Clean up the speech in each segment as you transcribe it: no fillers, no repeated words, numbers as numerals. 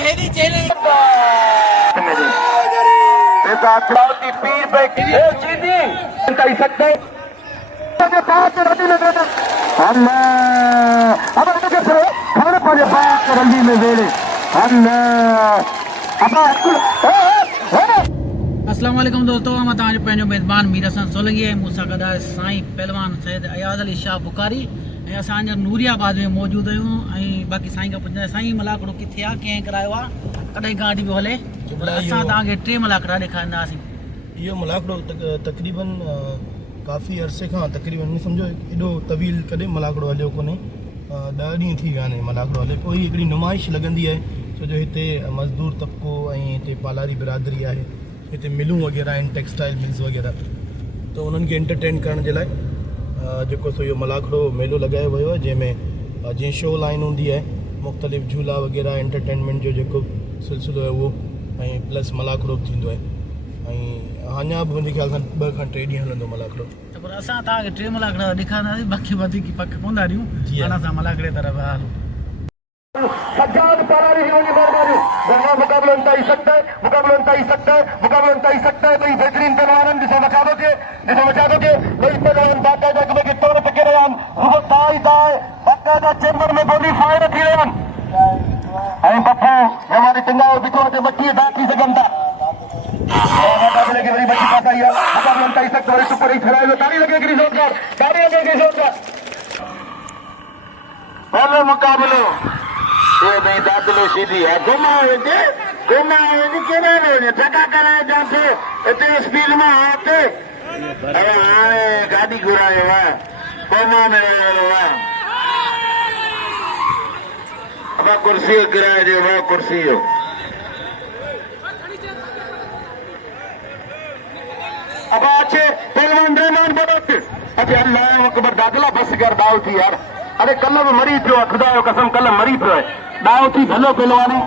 हेरी चेले पीर पे कही सकते रंडी में वेड़े अस्सलाम वालेकुम दोस्तों, मां तव्हांजो पंहिंजो मेज़बान मीर हसन सोलंकी ऐं मूंसां गॾु आहे साईं पहलवान सैयद अयाज़ अली शाह बुखारी ऐं असां हींअर नूरियाबाद में मौजूदु आहियूं ऐं बाक़ी साईं खां पुछंदा साईं मलाकड़ो किथे आहे, कंहिं करायो आहे, कॾहिं खां वठी पियो हले। असां तव्हांखे 3 मलाकड़ा ॾेखारींदासीं। इहो मलाकड़ो तक़रीबन काफ़ी अरसे खां तक़रीबन सम्झो एॾो तवील कॾहिं मलाकड़ो हलियो कोन्हे। 10 ॾींहं थी विया आहिनि मलाकड़ो हले। पोइ हिकिड़ी नुमाइश लॻंदी आहे छो जो हिते मज़दूर तबिको ऐं हिते पालारी बिरादरी आहे, हिते मिलूं वग़ैरह आहिनि, टेक्सटाइल मिल्स वग़ैरह, त उन्हनि खे एंटरटेन करण जे लाइ जेको सो इहो मलाकड़ो मेलो लॻायो वियो आहे, जंहिंमें जीअं शो लाइन हूंदी आहे, मुख़्तलिफ़ झूला वग़ैरह एंटरटेनमेंट जो जेको सिलसिलो आहे उहो, ऐं प्लस मलाकड़ो बि थींदो आहे। ऐं अञा बि मुंहिंजे ख्याल सां 2 खां 3 ॾींहं हलंदो मलाकड़ो। पर असां तव्हांखे 3 मलाकड़ा ॾेखारींदासीं, बाक़ी वधीक पक कोन्ह ॾियूं। हाणे असां मलाकड़े तरफ़ हलूं। सज्जाद पालारी जी वही मेहरबानी वरना मुकाबलो इंतहाई सकता है, मुकाबलो इंतहाई सकता है, मुकाबलो इंतहाई सकता है। भाई बेहतरीन पहलवान जिसे बचा दोगे, जिसे बचा दोगे भाई पहलवान बाकायदा के तौर पे के रहे वो दाई दाई बाकायदा चेंबर में बोली फायर थी रहे ऐं बप्पू हमारी टिंगाओ बिठो ते मट्टी बाकी सगंदा मुकाबले के बड़ी बच्ची पाता है। मुकाबलो इंतहाई सकता है, ऊपर ही खड़ा है, ताली लगेगी जोरदार, ताली लगेगी जोरदार। पहले मुकाबलो ये नहीं दादलो सीधी है घुमाओ केना ने ठका कराए जाते इतने स्पीड में आते अरे आए गाड़ी घुराए वा कोमा में वा अब कुर्सी गिराए जो वा कुर्सी हो अब अच्छे पहलवान रहमान बदत अच्छा अल्लाह अकबर दादला बस कर दाव थी यार। अरे कल भी मरी पियो, खुदा जो कसम कल मरी पियो है, दाव थी भलो पहलवानी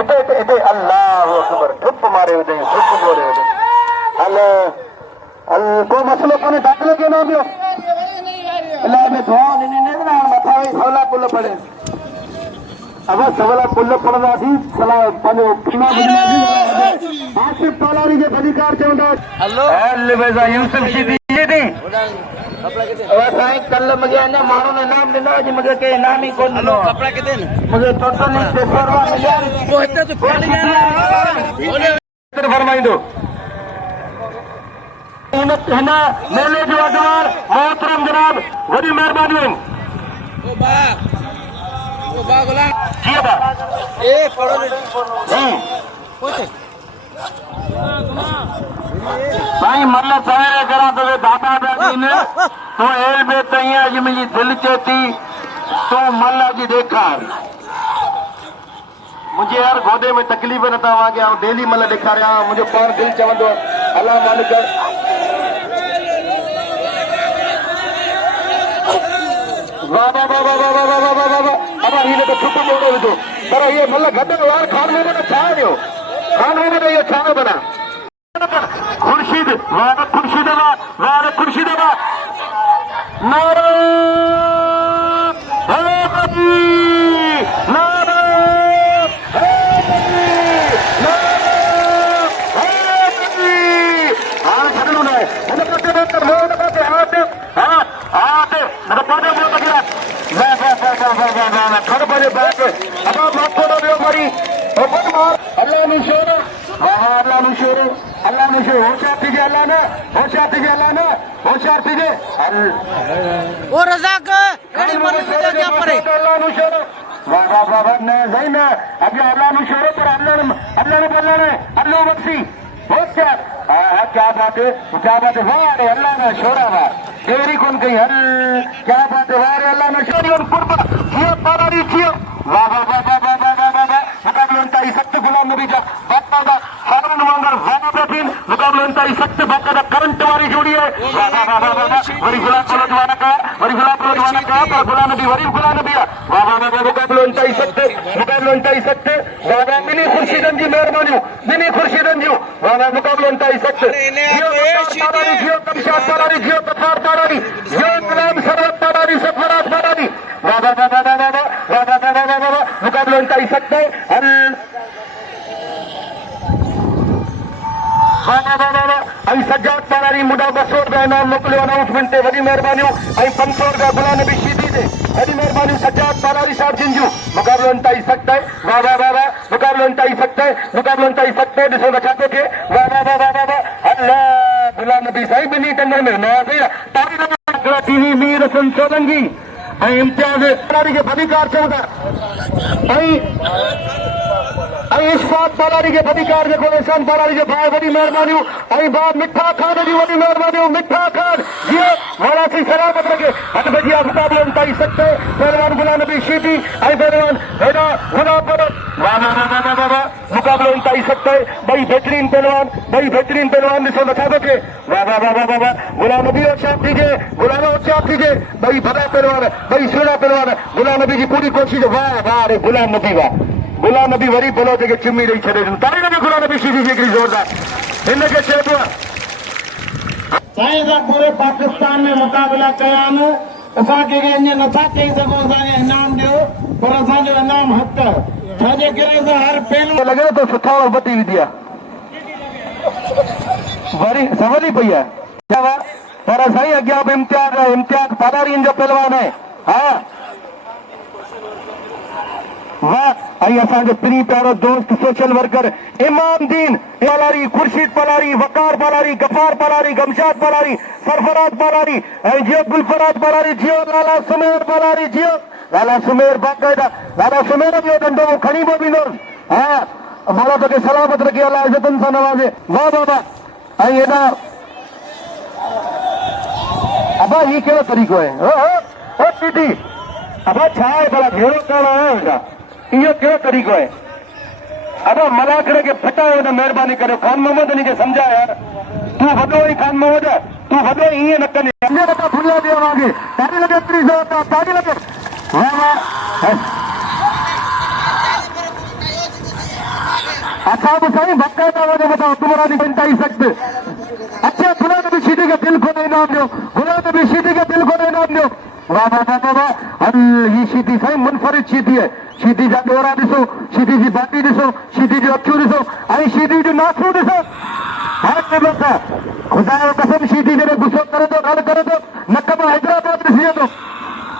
इते इते अल्लाह अकबर धुप मारे हुजे धुप मारे हुजे हल हल को मसलो कोने दाखलो के ना पियो अल्लाह में दुआ ने ना मथा सवला पुल पड़े अब सवला पुल पड़दा थी सला पनो खिमा बुझादी आसिफ पालारी के अधिकार चवंदा हेलो हल बेजा यूसुफ शीदी दी साईं कल मुझे अञा माण्हू ने इनाम ॾिनो अॼु मूंखे के इनाम ई कोन ॾिनो। कपिड़ा किथे मुझे टोटली 600 रुपया मिलिया पोइ हिते तो फरमाईंदो हिन मेले जो अॻवान मोहतरम जनाब वॾी महिरबानी आहिनि। साईं मल सवेरे करा तो दादा दिन तो एल में तई अज मुझी दिल चेती तो मल अज ॾेखार मुझे यार गोदे में तकलीफ़ न था गया डेली मल ॾेखारिया मुझे पान दिल चवंदो अल्लाह मालिक वाह वाह वाह वाह वाह वाह वाह वाह वाह वाह अब हिन तो छुप मोड़ो विधो पर ये मल गॾ यार खान में छा ॾियो खान में इहो छा बना खुर्शीद वार खुर्शीदवा नारा हैदरी नारा हैदरी हां छडनो ना मुझे पते कर मोड़ पते हाथ हाथ मेरे पते मोड़ पकड़ा वाह थोड़े बजे बैठ अब माथो ना दियो मरी ओ बद मार अल्लाह ने शोर वाह अल्लाह ने शोर होशियार थी अल्लाह ने होशियार थी ओ रज़ाक एड़ी मन में क्या परे अल्लाह ने शोर वाह वाह वाह ने ज़ैन अब अल्लाह ने शोर पर अल्लाह ने बोलना है अल्लाह बख्शी होशियार क्या बात है वाह रे अल्लाह ने शोरा वाह देरी कौन कही हल क्या बात है वाह रे अल्लाह ने शोरी और कुर्बा ये पारारी थी वाह वाह वाह वाह वाह वाह वाह मुकाबला इंतहाई सख्त गुलाम नबी का बाकायदा हारून वांगर ज़ाबितीन मुकाबला इंतहाई सख्त बाकायदा करंट वाली जोड़ी है वाह वाह वाह वाह वरी गुलाम पलटवाना का पर गुलाम नबी वरी गुलाम नबी वाह वाह वाह मुकाबला इंतहाई सख्त वाह वाह मिनी खुर्शीदन जी मेहरबानी मिनी खुर्शीदन जी वाह वाह मुकाबला इंतहाई सख्त जियो कमशाद पारारी जियो तफार पारारी जियो गुलाम सरवत पारारी सफरात पारारी वाह वाह वाह वाह वाह वाह वाह वाह मुकाबला इंतहाई सख्त है वाह वाह वाह वाह वाह ऐं सजाद पारारी मुंडा 200 रुपया इनाम मोकिलियो अनाउंसमेंट ते वॾी महिरबानियूं ऐं 500 रुपया गुलाम नबी शीदी ते वॾी महिरबानियूं सजाद पारारी साहब जिन जूं मुक़ाबिलो इंतहाई सख़्त आहे वाह वाह वाह वाह मुक़ाबिलो इंतहाई सख़्त आहे मुक़ाबिलो इंतहाई सख़्त आहे ॾिसो त छा थो थिए वाह वाह वाह वाह वाह अल्लाह गुलाम नबी साईं ॿिन्ही टंडनि में नवाज़ टीवी मीर हसन सोलंकी ऐं इम्तियाज़ पारारी खे फनीकार चऊं था ऐं इशफाक़ पारारी खे फनीकार जेको एहसान पारारी जो भाउ वॾी महिरबानियूं ऐं भाउ मिठा खान जी वॾी महिरबानियूं मिठा खान जीअं वारासी सलामत रखे हथ बजिया मुक़ाबिलो इंतहाई सख़्त आहे पहलवान गुलाम नबी शीदी ऐं पहलवान हेॾा गुलाम वाह वाह वाह वाह वाह वाह मुक़ाबिलो इंतहाई सख़्त आहे ॿई बहितरीन पहलवान ॾिसो नथा थो थिए वाह वाह वाह वाह वाह गुलाम नबी उत्साह थीजे गुलाम उत्साह थीजे ॿई भला पहलवान ॿई सुहिणा पहलवान गुलाम नबी जी पूरी कोशिशि वाह वाह रे गुलाम नबी वाह गुलाम नबी वरी भलो जेके चिमी ॾेई छॾे ॾिनो तारीख़ में गुलाम नबी शीदी जी हिकिड़ी ज़ोरदार हिनखे चइबो आहे साईं सां पूरे पाकिस्तान में मुक़ाबिला कया आहिनि असांखे ईअं नथा चई सघूं असांखे इनाम ॾियो पर असांजो इनाम हक़ छाजे करे त हर पहलू लॻे थो सुठा बती विधी आहे वरी सवली पई आहे पर साईं अॻियां बि इम्तियाज़ पारारियुनि जो पहलवान आहे हा वाह ऐं असांजो प्री प्यारो दोस्त सोशल वर्कर इमाम दीन पालारी खुर्शीद पालारी वकार पालारी गफ़ार पालारी गमशाद पालारी सरफराज पालारी ऐं जियो गुलफराज पालारी जियो लाला सुमेर पालारी जियो लाला सुमेर बाक़ाइदा लाला सुमेर जो डंडो खणी बि ॾींदोसि हा मौला तोखे सलामत रखे अलाह इज़तनि सां नवाज़े वाह वाह वाह ऐं हेॾा अबा हीउ कहिड़ो तरीक़ो आहे दीदी अबा छा आहे भला जहिड़ो करणु आयो वेठा इहो कहिड़ो तरीक़ो आहे अबा मलाखड़े खे फटायो न महिरबानी करियो खान मोहम्मद इन खे सम्झा यार तूं वॾो ई खान मोहम्मद तूं वॾो ईअं न कंदे सम्झे नथा भुलिया ॾियो वांगे ताड़ी लॻे एतिरी ज़रूरत आहे ताड़ी लॻे वाह वाह असां बि साईं बाक़ाइदा वञो मथां हुकुमरानी इंतहाई सख़्त अच्छे गुलाम नबी शीदी खे दिलि खोले इनाम ॾियो गुलाम नबी शीदी खे दिलि खोले इनाम ॾियो वाह वाह वाह वाह वाह हल ही शीदी साईं मुनफरिद शीदी आहे शीदी जा ॾोरा ॾिसो शीदी जी बाटी ॾिसो शीदी जूं अखियूं ॾिसो ऐं शीदी जूं नासूं ॾिसो ख़ुदा जो कसम शीदी जॾहिं गुस्सो करे थो ॻाल्हि करे थो नक मां हैदराबाद ॾिसी वेंदो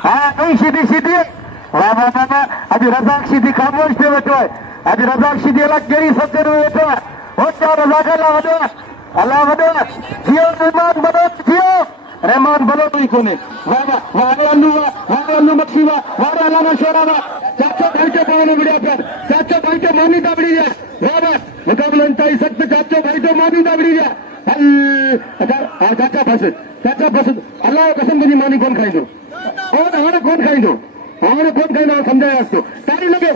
हा कई शीदी शीदी वाह वाह वाह वाह अॼु रज़ाक शीदी ख़ामोश थी वेठो आहे अॼु रज़ाक शीदी अलाए कहिड़ी सचे में वेठो आहे हो छा रज़ाक अलाह वॾो आहे जियो रहमान वॾो जियो रहमान भलो कोई कोन्हे वाह वाह वाह अल्लू वाह अल्लू मक्सी वाह अलाना शोरा वाह चाचो भाई जो पावनो विड़िया पिया चाचो भाई जो मानी दाबड़ी जा वाह वाह मुक़ाबिलो इंतहाई सख़्त चाचो भाई जो मानी दाबड़ी जा हल चाचा बस अल्लाह जो कसम तुंहिंजी मानी कोन खाईंदो हाणे कोन खाईंदो सम्झायांसि थो तारी लॻे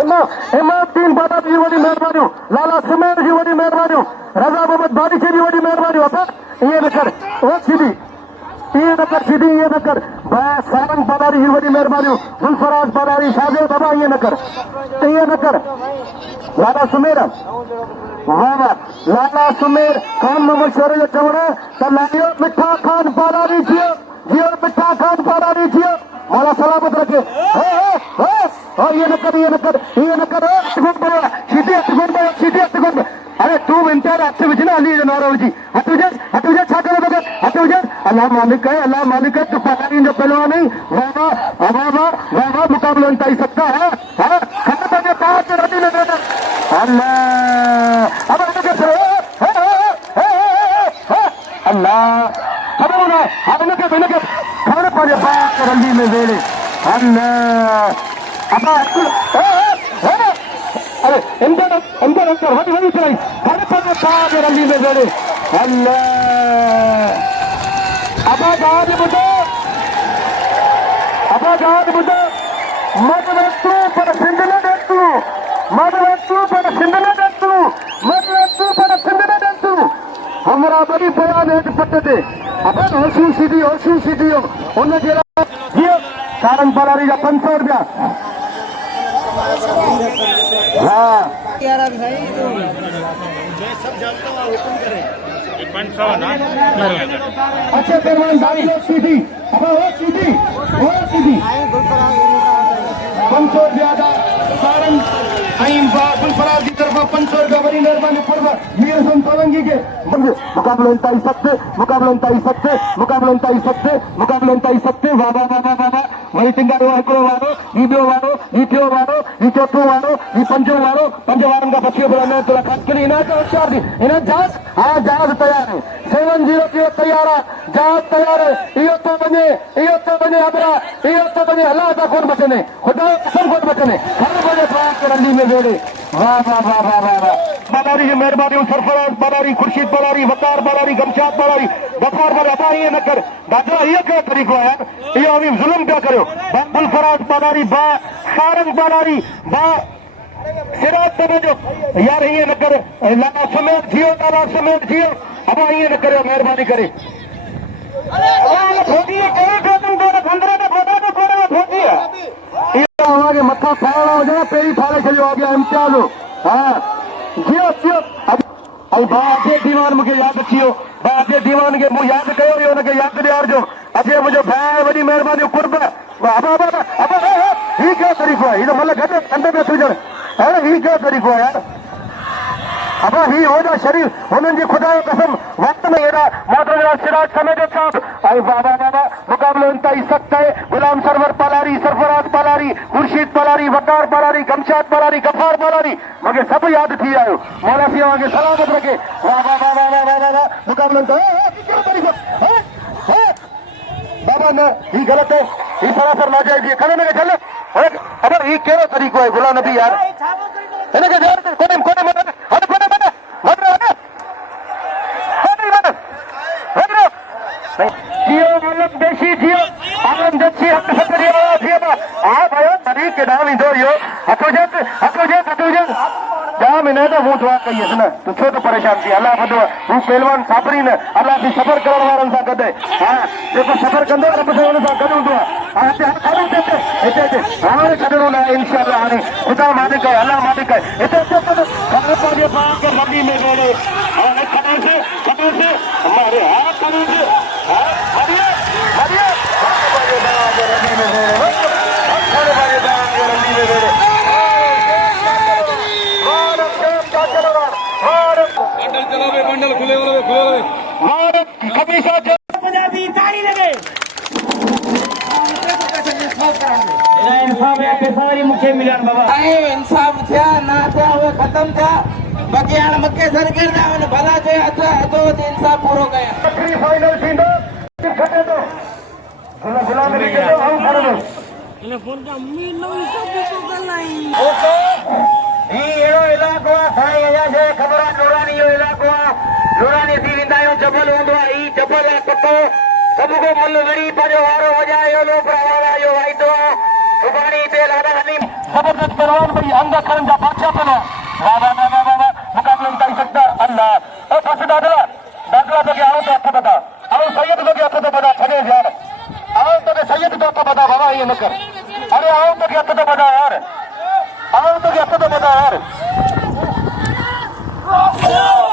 इमाम बाबा जी वॾी महिरबानियूं लाला सुमेर जी वॾी महिरबानियूं रज़ा मोहम्मद बादिशाह जी वॾी महिरबानियूं असां ईअं न कर ओ सीधी ईअं न कर सीधी ईअं न कर सारंग पालारी जी वॾी महिरबानियूं गुलफराज पालारी शाहज़ाद बाबा ईअं न कर लाला सुमेर वाह वाह लाला सुमेर खान मोहम्मद शोरे जो चवणु त लालियो मिठा खान पालारी जियो मिठा खान पालारी जियो मौला सलामत रखे ये न कर सीधी अरे तू इंतजार हथ विझ ना अली जो नारो विझी हथ विझ छा करे तो हथ विझ अल्लाह मालिक है तू पालारी जो पहलवान नहीं वाह मुकाबलो इंतहाई सख़्त है खत्म के पास रदी न देना अल्लाह अब अल्लाह खबर ना अब इनके खबर पड़े बात रंडी में वेड़े अल्लाह अब अरे अंदर वही चलाई खबर पड़े बात रंडी में वेड़े अल्लाह अब जहाज बुझो मत वस्तु पर सिंध न देतू हमारा बड़ी बयान है पट्टे ते अपन होशू सीधी हो उन जेड़ा जियो सारंग पालारी जा 500 रुपया हां अच्छे पहलवान दाई सीधी अब हो सीधी 500 रुपया सारंग गुलफराज की तरफ का 500 रुपया बड़ी मेहरबानी पूर्व मीर हसन सोलंकी के मुकाबला इंतहाई सख्त वाह वाह वाह वाह वाह वही टिंगारो हिकिड़ो वारो ही ॿियो वारो ही टियों वारो ही चौथों वारो ही पंजो वारो पंज वारनि खां पछियो इन होशियार थी इन जहाज हा जहाज तयार है 7-0 तयार आहे जहाज तयार है इहो थो वञे अबरा इहो थो वञे अलाह था कोन बचने खुदा कसम कोन बचने हर वञे पाक रंडी में वेड़े वाह वाह वाह वाह वाह वाह बालारी जी मेहरबानी सरफराज बालारी खुर्शीद बालारी वकार बालारी गमशाद बालारी गफार बालारी अबा ईअं न कर दादा इहो कहिड़ो तरीक़ो आहे यार इहो अभी ज़ुल्म पिया करियो बुलफराज बालारी बा सारंग बालारी बा सिराज तवजो यार ईअं न कर लाला समेत जियो अबा ईअं न करियो महिरबानी करे मथा फाड़णा हुजे पहिरीं फाड़े छॾियो अॻियां इम्तियाज़ हा जियो ऐं भाउ अजय दीवान मूंखे यादि अची वियो भाउ अजय दीवान खे मूं यादि कयो हुयो हुनखे यादि ॾियारजो अजय मुंहिंजो भाउ वॾी महिरबानी कुर्ब हीउ कहिड़ो तरीक़ो आहे हीउ त मतिलबु गॾु कंध में सुजण अरे हीउ कहिड़ो तरीक़ो आहे यार अबा ही होजा शरीफ हुननि जी खुदा कसम वक्त में हेड़ा मोहतरम सिराज समेत साहब आई बाबा बाबा मुकाबलो इंतहाई सख्त है गुलाम सरवर पालारी सरफराज पालारी खुर्शीद पालारी वकार पालारी गमशाद पालारी गफार पालारी मूंखे सभु यादि थी आयो मौला सिंह खे सलामत रखे वाह वाह वाह वाह वाह वाह वाह मुकाबलो बाबा न ही गलत है ही सरासर नाजायज़ है खड़े में चल अबर ही कहिड़ो तरीक़ो है गुलाम नबी यार हिनखे जियो मतलब देशी जियो आनंद दक्षी हक सतरियो जियो आ भयो तरी के नाम इंदो यो हटोजत जाम इने तो मुंह दुआ कई है ना तो छो तो परेशान थी अल्लाह बदो हूं पहलवान साबरी ने अल्लाह से सबर करण वारन सा गदे हां जेको सबर कंदो रब से उन सा गद हुंदो हां एते हां कदरो ना इंशाअल्लाह हां खुदा मालिक है अल्लाह मालिक है एते तो पाके पाक के नबी में गोले और खबर से हमारे हाथ करो से हरिया रंडी में गोले रंडी में गोले बंडल खुले पंजाबी ताली लगे इंसाफ है सारी मुख्य मिलन बाबा इंसाफ थिया ना थिया वो खत्म था बाकी हाणे मके सरकार ना वन भला जे हथ हथो इंसाफ पूरो कया प्री फाइनल थींदो खटे तो गुलाम नबी के हम खड़ो इन फोन का मी नो सब तो गलाई ओके ही एड़ो इलाको आहे या जे खबर नूरानी यो इलाको नूरानी थी विंदायो जबल होंदो ई जबल पक्को सब को मल वरी पाजो वारो वजायो लो प्रवारा यो वाइदो सुबानी ते लादा हलीम जबरदस्त परवान भाई अंग करन जा बादशाह पना वाह मुकाबला इंतहाई सकता अल्लाह ओ फस दादला तो के आओ तो अच्छा बता आओ सैयद तो के अच्छा तो बता छड़े यार आओ तो के सैयद तो अच्छा बता बाबा ये न कर अरे आओ तो के अच्छा तो बता यार आओ तो के अच्छा तो बता यार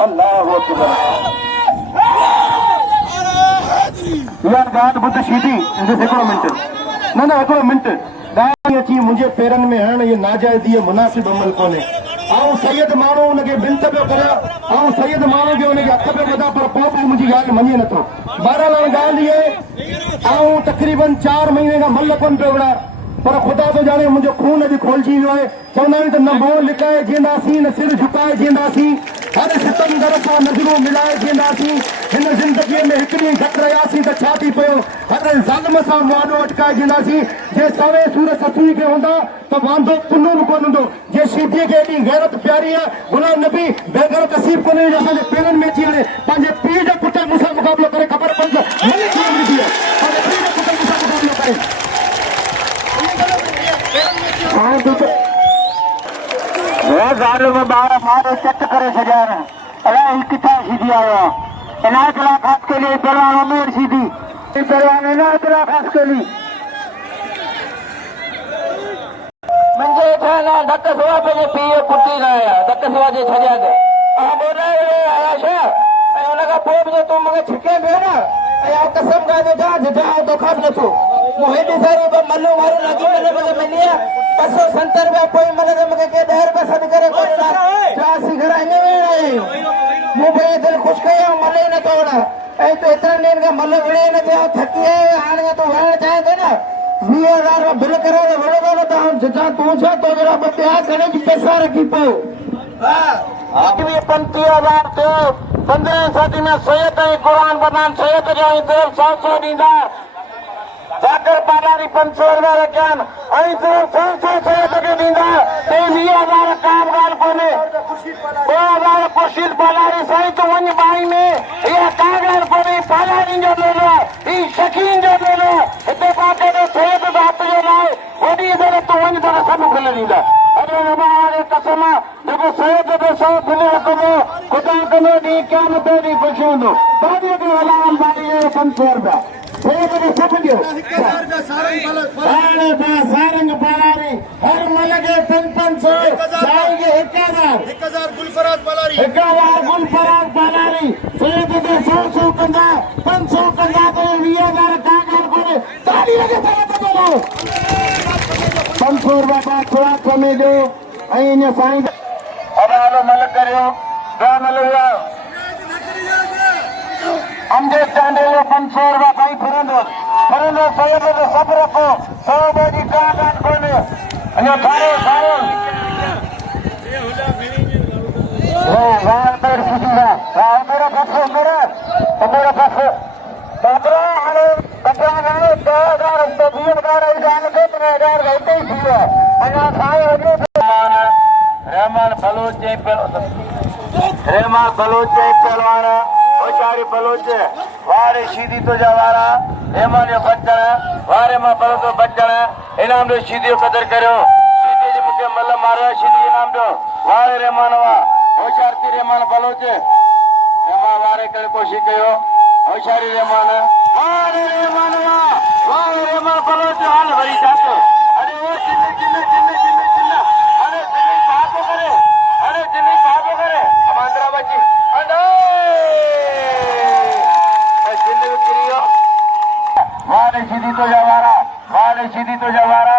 अल्लाह अकबर यार गाड बुद्ध शीटी इन हिकिड़ो मिंट न हिकिड़ो मिंट अची मुंहिंजे पेरनि में हण इहो नाजाइज़ इहो मुनासिब अमल कोन्हे ऐं सैयद माण्हू हुनखे बिनत पियो करे ऐं सैयद माण्हू खे हुनखे हथ पियो ॿधा पर पोइ बि मुंहिंजी ॻाल्हि मञे नथो बहरहाल ॻाल्हि इहे ऐं तक़रीबन 4 महीने खां मल कोन पियो विड़ा पर ख़ुदा तो जाने मुंहिंजो खून अॼु खोलिजी वियो आहे चवंदा आहियूं त न मोह लिकाए जींदासीं न सिर झुकाए जींदासीं हर सितमगर सां नज़रूं मिलाए जींदासीं हिन ज़िंदगीअ में हिकु ॾींहुं घटि रहियासीं त छा थी पियो हर ज़ालिम सां मुआनो अटकाए जींदासीं जे सवे सूर ससुई खे हूंदा त वांदो पुनो बि कोन हूंदो जे शीदीअ खे एॾी गैरत प्यारी आहे गुलाम नबी बेगैरत नसीब कोन्हे जो असांजे पेरनि में अची हाणे पंहिंजे पीउ जो पुटु मूंसां मुक़ाबिलो करे ख़बर पवंदी पंहिंजे पीउ जो पुटु मूंसां मुक़ाबिलो करे मारो चट करे छॾिया अलाए किथां सीधी आयो आहे इनायत अला खास के लिए पहलवान उमेर सीधी पहलवान इनायत अला खास के लिए मुंहिंजे ख़्याल आहे धक सवा पंहिंजे पीउ पुटी न आया धक सवा जे छॾिया ते ॿुधाए आया छा ऐं हुन खां पोइ बि तूं मूंखे छिके पियो न ऐं कसम खां जा जिता तोखां बि नथो मूं हेॾी सारी मलूं वारूं लॻी मिली आहे 270 रुपया पोइ मन मूंखे के 10 रुपया सॾु करे पे दिल खुश कयो मले न तोड़ ऐ तो इतना नेन का मल विड़े न दियो थकी है हाणे तो वण चाहे थे ना 20,000 बिल करे तो वड़ो बोलो तो जिता तू छा तो जरा बत्या करे जी पैसा रखी पो हां 35,000 तो 15 साथी में सैयद ऐं कुरान बदान सैयद जो देर 100 दींदा जाकर पालारी 500 रुपया रखन ऐं तो 100 सैयद के दींदा 20,000 कामगार कोने 2000 खुर्शीद पालारी साईं तो वन बाई में ये कामगार कोने पालारी जो ले लो ई शकीन जो ले लो इते पाके तो सैयद बात जो लाए वडी इधर तो वन इधर सब खुले दींदा अरे हमारे कसम देखो सैयद पे 100 खुले को खुदा कनो दी क्या मत दी खुशूनो बादी के हलाल बादी 500 रुपया सैयद ने सब दियो 1000 का सारंग पालारी हर मल के 500 साई के 1000 गुलफराज पालारी 1000 गुलफराज पालारी सैयद के 100 कंदा 500 कंदा तो 20,000 कागर कोने ताली लगे सैयद बोलो 500 रुपया का खुराक कमे दो ऐं साईं अब आलो मल करियो गा मल हुआ हमजे चांदे 500 रुपया कहीं फिरंदो सैयद जो सब रखो 100 बोजी कागन कोने अने सारो ओ वाह पर सुधा वाह मेरा पास बाबरा हालो कपड़ा नालो 2000 तो 20,000 जान के 3,000 घटे ही है अने सायो रहमान बलोच पहलवान होशियारी बलोच वारे शीदी तो जवारा रहमान जो बचण वारे मां बलो तो बचण इनाम जो शीदी कदर करो शीदी जी मुके मल मारो शीदी इनाम दो वारे रहमान वा होशियार थी रहमान बलोच रहमान वारे करे कोशिश कयो होशियारी रहमान वारे रहमान वा वारे रहमान बलोच हाल भरी जातो अरे वो चिल्ला अरे जिन्नी साहब करे अरे जिन्नी साहब करे अमांद्रा बची अंडे जिन्नी क्रियो वाले सीधी तो जवारा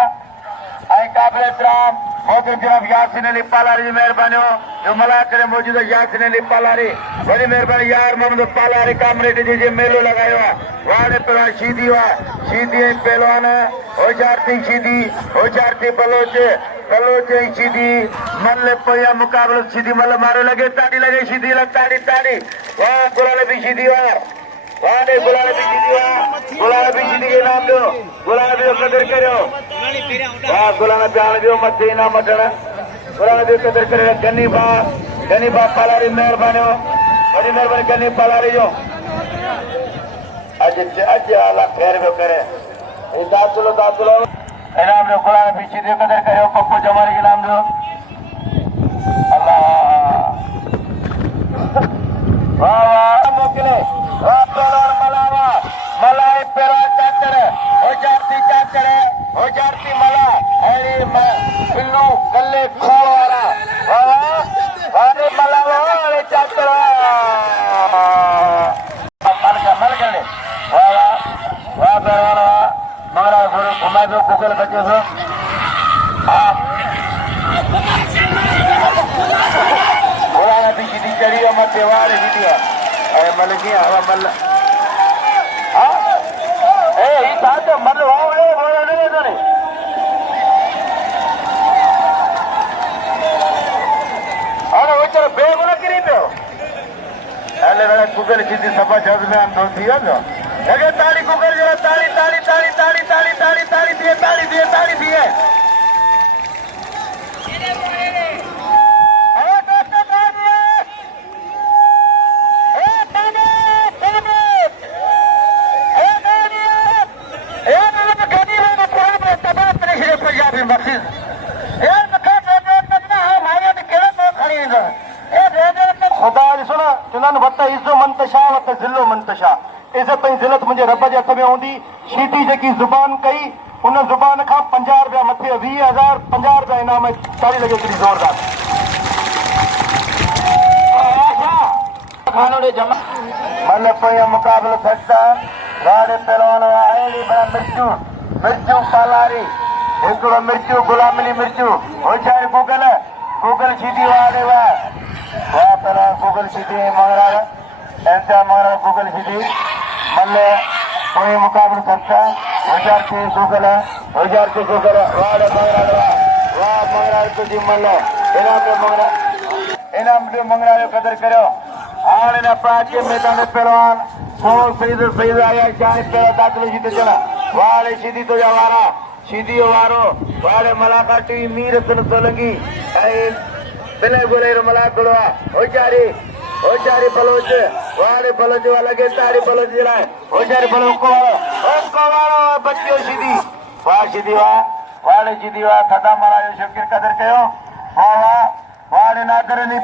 आई काबिल एहतराम मौजूद जनाब यासिन अली पालारी जी मेहरबानी जो मला करे मौजूद यासिन अली पालारी बड़ी मेहरबानी यार मोहम्मद पालारी कामरेडी जी जे मेलो लगायो वाले पहलवान सीधी हुआ सीधी पहलवान होशियारती सीधी होशियारती बलोच सीधी मल पोया मुकाबलो सीधी मल मारो लगे ताड़ी लगे सीधी लग ताड़ी वाह गुलाल भी सीधी हुआ वाले गुलाल भी सीधी के नाम दो गुलाल भी कदर करो वाह गुलाल प्याल भी मत इनाम मटन गुलाल भी कदर करे गनी बा पालारी मेहरबानी बड़ी मेहरबानी गनी पालारी जो अज आला खैर भी करे दातुलो इनाम दो गुलाल भी सीधी कदर करो पप्पू जमारी के नाम दो अल्लाह वाह मोकले पहलवान मलावा मलाई पेरा चाचड़े होजारती मला अरे पिल्लू गले खोल वाला अरे मलावा अरे चाचड़ा मल गए वाह पहलवान मारा थोड़ा घुमा दो गूगल बच्चे से बोला भी सीधी चढ़ी और मत वारे सीधी अरे मल की हवा मल ये साथ मल बोला नहीं तो नहीं अरे वो चलो बेगुना करी पे अरे मेरा कुकर सीधी सफा जब में हम दोस्त दिया तो लगे ताली कुकर जरा ताली दिए ज़िलो मंतशा इज़त ऐं ज़िलत मुंहिंजे रब जे हथ में हूंदी शीटी जेकी ज़ुबान कई उन ज़ुबान खां 50 रुपया मथे 20,000 50 रुपया इनाम ताली लगे हिकिड़ी ज़ोरदार मन पोयां मुक़ाबिलो थियनि वारे पहलवान अहिड़ी बड़ा मिर्चू पालारी हिकिड़ो मिर्चू गुलाम अली मिर्चू होशियारी गूगल सीधी वारे वाह वाह पहलवान गूगल सीधी मंगराळ यांच्या मंगराळ गूगल सीधी मल्ल कोणी मुकाबला करता हुशारती गूगल वाड मंगराळ वाह मंगराळ तुझी मल्ल इनाम मंगराळ कदर करो आणि पाच के मैदान में पहलवान सोल सईद आया चाहे पहला दाखिल जीते चला वाड़े सीधी तो जा वारा सीधी वारो वाड़े मलाकाटी मीर सोलंगी बिना गोले मलाकड़वा होचारी बलोच वाड़े बलोच वाला के तारी बलोच जलाए होचारी बलोच को वारो बच्चियों सीधी वाह सीधी वाड़े सीधी वाह थदा महाराज शक्कर कदर कयो वाह वाड़े नादरनी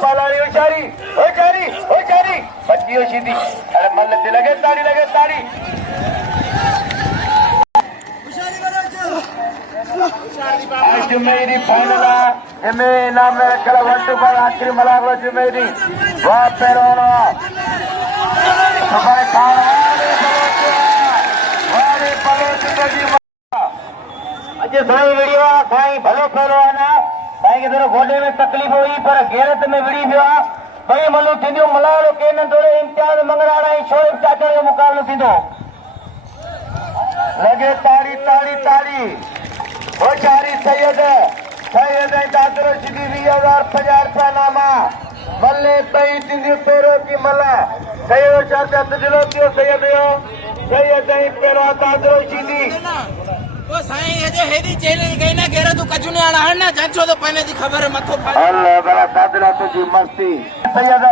पालारी होचारी बच्चियों सीधी अरे मल्ल लगे ताड़ी जुमेरी फाइनल नाम रखा 1 2 पर आखिरी मलागो जुमेरी वाह पहलवान अजय साईं वीडियो साईं भलो पहलवान साईं के थोरो गोडे में तकलीफ़ हुई पर गैरत में विड़ी पियो भई मल्लू थींदियो मलालो के न थोरो इम्तियाज़ मंगराड़ा ऐं शोएब चाचा जो मुक़ाबलो थींदो लगे ताड़ी होचारी सैयद दादरो सीधी 20,050 रुपया नामा मल्ले तई थींदियूं पहिरों की मला सैयद चाचा तुझलो थियो सैयद पहिरों दादरो सीधी ओ साईं अजे हेडी चैलेंज कई ना घेरा तू कछु ने आना हणना जंचो तो पने दी खबर मथो फाड़ अल्लाह बड़ा दादरा तुझी मस्ती सैयद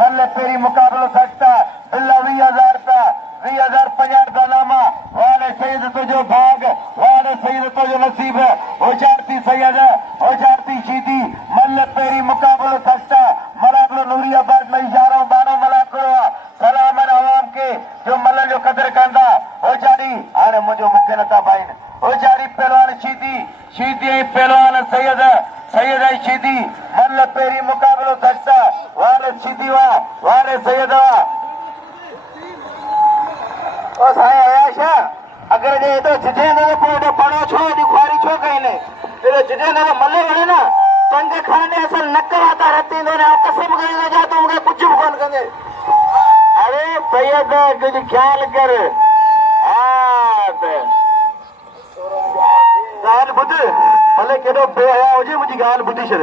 मल्ले पेरी मुकाबलो सकता बिल्ला 20,000 रुपया 20,050 रुपया नामा वाले सैयद तुझो भाग वाले सैयद तुझो नसीब होशारती सैयद होशारती सीधी मल्ले पेरी मुकाबलो सकता मलाकलो नूरियाबाद में इशारा बारो मलाकलो सलाम अवाम के जो मल्ल जो कदर कंदा होचारी हाणे मुझो मुखे नथा पाइन होचारी पहलवान सीधी पहलवान सैयद सीधी मल्ल पेरी मुकाबलो सकता वाले सीधी वाले सैयद ओ साईं आयाशा अगर जे तो जिथे न पोडो पड़ो छो दी ख्वारी छो कइने तो जिथे न मल्ले वणे ना पंज खाने असल नकराता रहती ने कसम कइने जा तो मुके कुछ कोन कंगे अरे सैयद कुछ ख्याल कर गाल बुध भले केडो बेहया हुजे मुझी गाल बुधी छे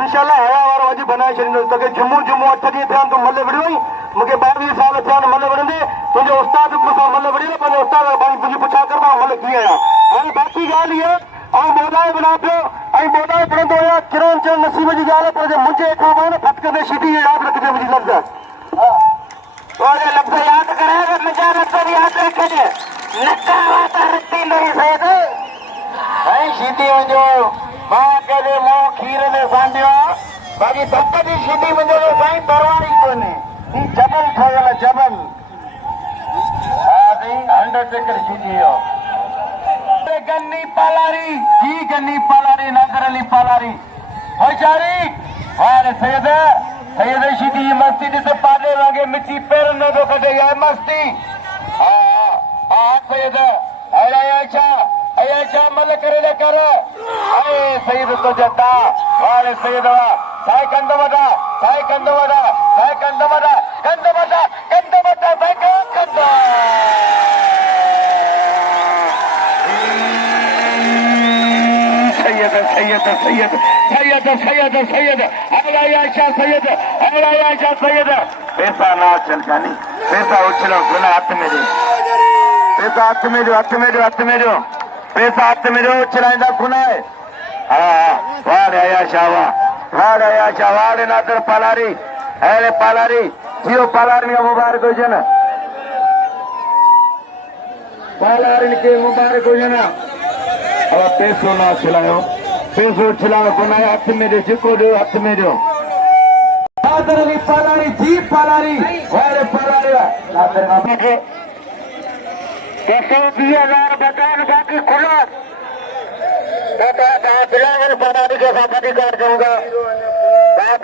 इंशाल्लाह हया वारो अज बनाए छे तके जुम्मू 8 दी थियान तो मल्ले वड़ियो मुके 22 साल थियान मल्ले वड़ंदे तुझे उस्ताद मुसा मल्ले वड़ियो पर उस्ताद बानी तुझी पुछा कर मल्ले की आया हां बाकी गाल ये और मोदाए बना पियो आई मोदाए पड़ंदो या किरण च नसीब जी गाल पर जे मुझे खावा ना फटक दे सीधी याद रख दे मुझी लफ्ज और लफ्ज याद करे मुझे लफ्ज याद रखे नक्का वाता रत्ती नहीं सैयद आई सीधी वजो मां के दे मो खीर ने सांडियो बाकी धक्का दी सीधी वजो साईं परवाही कोने ई जबल ठयल जबल आदि अंडरटेकर सीधी हो गन्नी पालारी नजर अली पालारी होशारी और सैयद सीधी मस्ती से पाले लगे मिट्टी पैर न दो कटे ये मस्ती सैयद अयाशा मल करे करो अरे सैयद तो जता वाले सैयद साई कंदवदा सैयद पैसा ना चल जानी पैसा उछलो गुना हाथ में दे पैसा हाथ में दो पैसा हाथ में दो उछलाइंदा गुना है वाड़े आयाशा वाड़े नादर पालारी अरे पालारी जियो पालारी मुबारक हो जन पालारी के मुबारक हो जन अब पैसो ना छिलायो पैसो छिलायो गुना हाथ में दे जिको दो हाथ में दो नादर पालारी जी पालारी वाड़े पालारी नादर के कैसे 20,000 बचान बाकी खुला खिलावन पादारी के साथ अधिकार दूंगा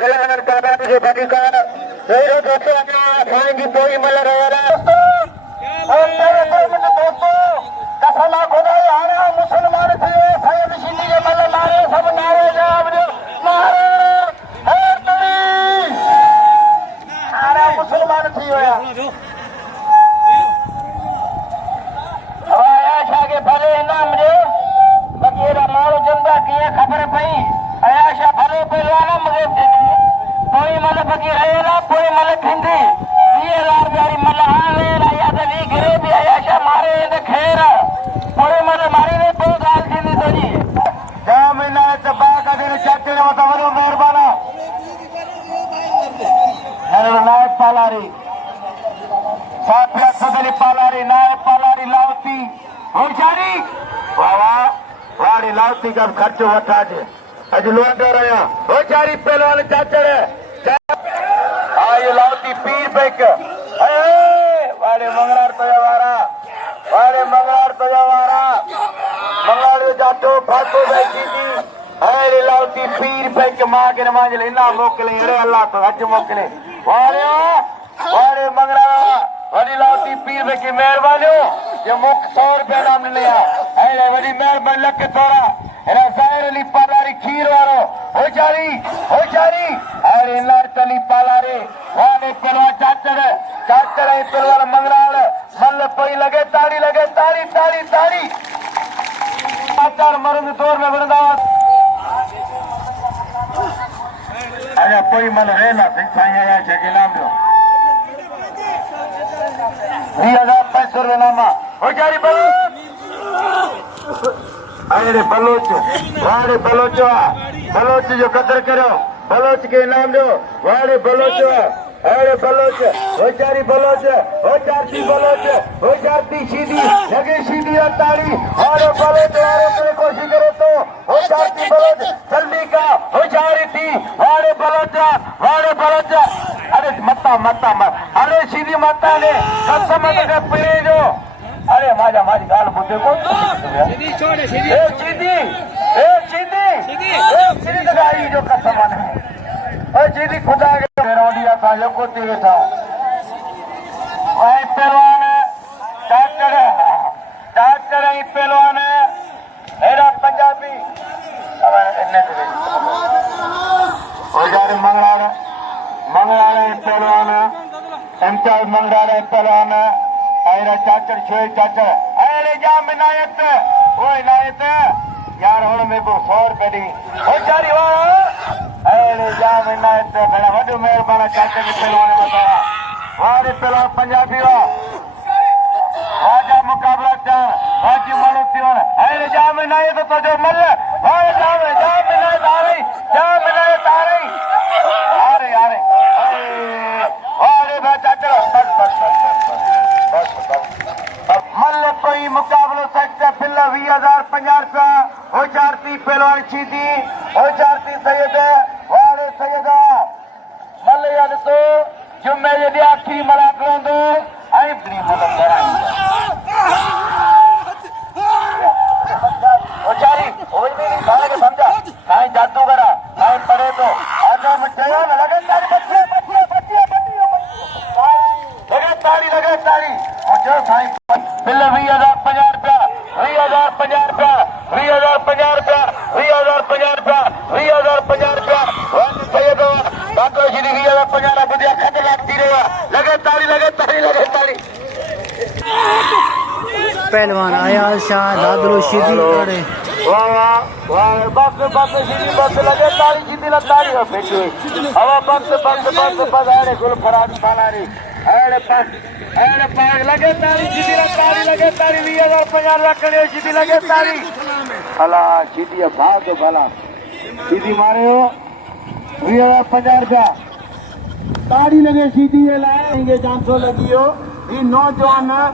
खिलावन पादारी के अधिकार मेरे दोस्तों खाएंगी कोई मल रहा दोस्तों कसमा खुदा हारा मुसलमान थे सैयद सीधी के मल नारे सब नारे नारे खंडी 20,000 प्यारी मल्हाने राया देवी गिरे भी आयाशा मारे ने खेर पूरे मन मारी ने दो गाल थी तो जी क्या महीना है चबा का दिन चाटे ने बता बनो मेहरबाना हेलो नायक पालारी साथ सदरी पालारी नायक पालारी लावती होशारी वाह वाड़ी लावती का खर्च वठा जे अज लोट रहा होशारी पहलवान चाचड़ आये लावती पीर बेक वाड़े मंगलार तो यावारा वाड़े मंगलार तो यावारा मंगलार जाटो फाटो बैठी थी अरे लावती पीर बेक मां के नमाज लेना मोकले अरे अल्लाह तो अज मोकले वाड़े वाड़े मंगलार वरी लावती पीर बेक की मेहरबानी जो मुख 100 रुपया नाम लिया अरे वरी मेहरबानी लख तोरा अरे जाहिर अली पालारी खीर वालो होचारी अरे लाटली पालारी वाले पलवा चाचड़ पलवार मंगराल मल पई लगे ताड़ी चाचार मरुंद दौर में वरदा अरे कोई मन रहना सिंह साईं आया छे के नाम लो 20,500 रुपया नामा होचारी अरे बलोच वाड़े बलोच जो कदर करो बलोच के नाम दो वाड़े बलोच अरे बलोच होचारी बलोच होचारती बलोच होचारती सीधी लगे सीधी ताड़ी वाड़े बलोच वाले करे कोशिश करो तो होचारती बलोच जल्दी का होचारी थी वाड़े बलोच अरे मत्ता अरे सीधी मत्ता ने कसम के पे जो अरे माझी गाल बुद्धे को सीधी लगाई जो कसम है सीधी खुदा के रोडिया था जो को तेरे था भाई पहलवान चाचड़ ही पहलवान मेरा पंजाबी अब इन्ने होजारे मंगलार पहलवान इम्तियाज मंगलार पहलवान अरे चाचड़ छोए चाचड़ अरे जा मिनायत वो इनायत यार हुन मेरे को 100 रुपए दी होचारी वाला अरे जा मिनायत बड़ा वडो मेहरबान चाचड़ के पहलवान बताया वारे पहलवान पंजाबी वा आजा मुकाबला चा बाकी मानो तिवन अरे जा मिनायत तो जो मल वारे जा मिनायत आ रही अरे वारे चाचड़ बस मल कोई मुकाबलो सकता पिल्ला 20,050 रुपया होचारती पहलवान सीधी होचारती सैयद वाले सैयद मल याद तो जुम्मे यदि आखिरी मलाक लोंदो आई बड़ी मदद होचारी ओए भी खाने के समझा काई जादू करा काई पड़े तो आजा मटया लगे ताड़ी मुझे साईं बिल 20,050 रुपया 20,050 रुपया सैयद बाको श्री 20,050 बुधिया खतरनाक तीरे लगे ताड़ी पहलवान आयाल शाह दादलो सीधी करे वाह बस सीधी लगे ताड़ी हो बेटी अब बस अरे गुल फराज पालारी अरे पाग लगे ताड़ी सीधी लगे ताड़ी 20,050 रखने सीधी लगे ताड़ी भला सीधी भाग भला सीधी मारे हो 20,050 रुपया ताड़ी लगे सीधी लाएंगे 500 लगी हो ये नौजवान